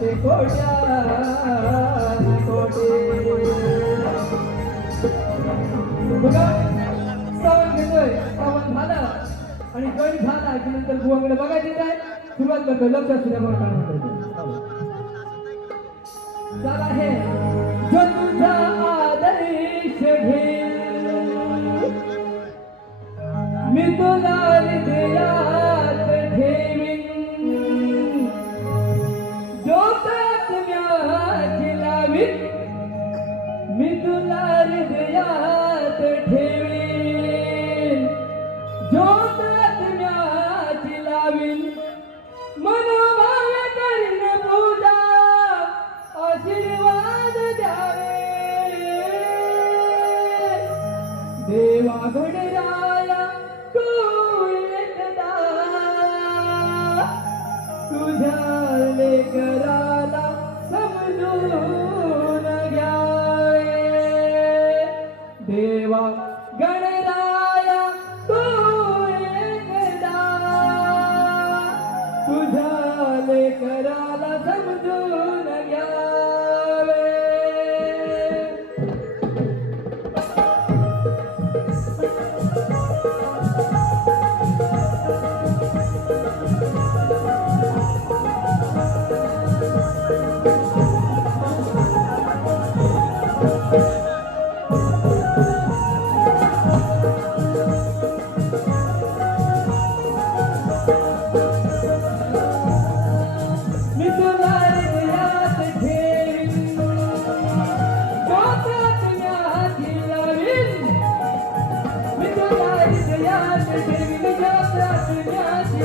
ते कोट्या कोटे. बघा श्रावण झाला. आणि गण झाला की नंतर गुवाकडे बघायचे काय? सुरुवात करतोय लक्षात सुद्धा बघा काय म्हणतोय हे. झाले लेकराला समजू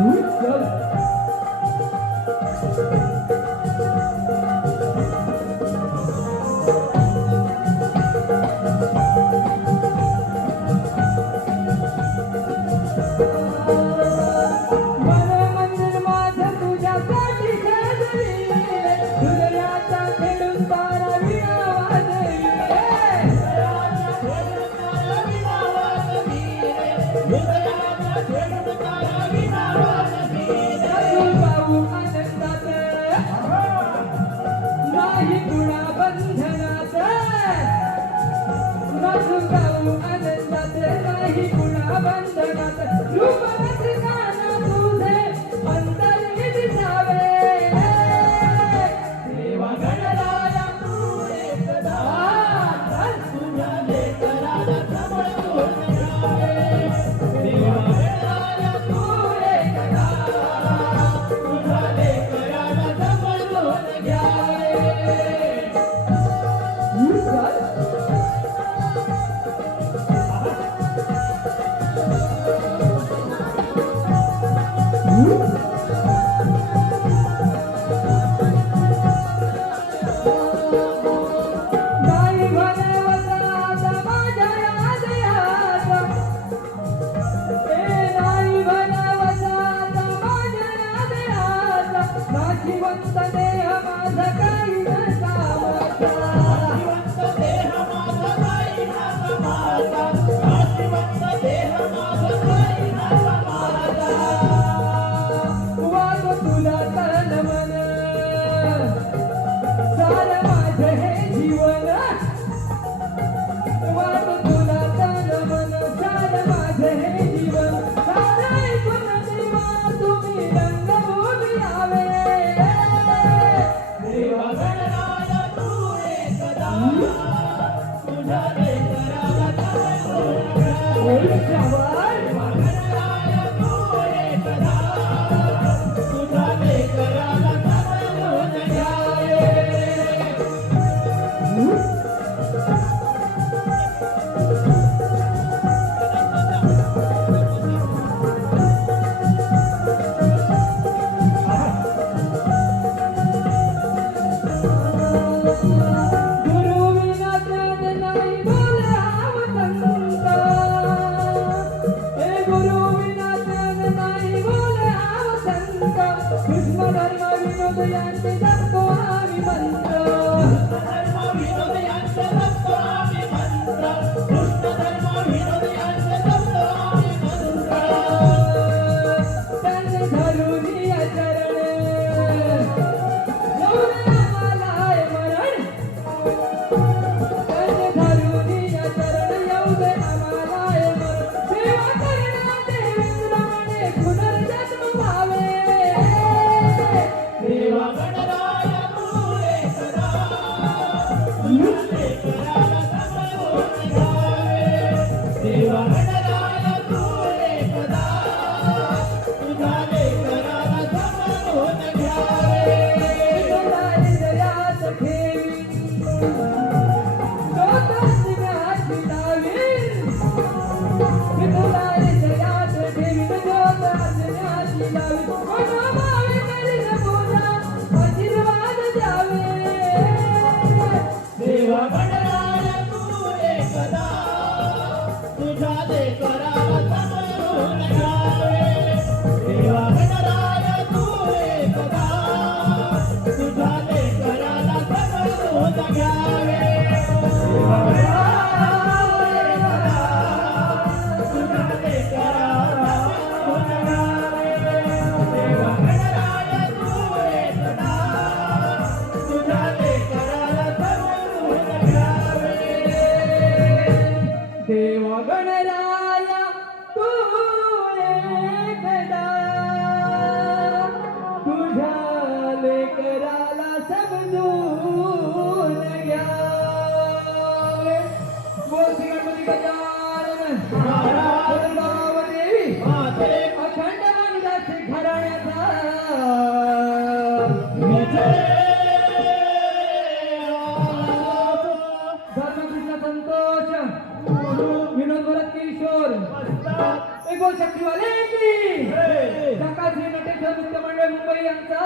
Mm-hmm. Дружба बोल शक्तीवाले की? सकाळ श्री नटेश्वर नृत्य मंडळ मुंबई यांचा.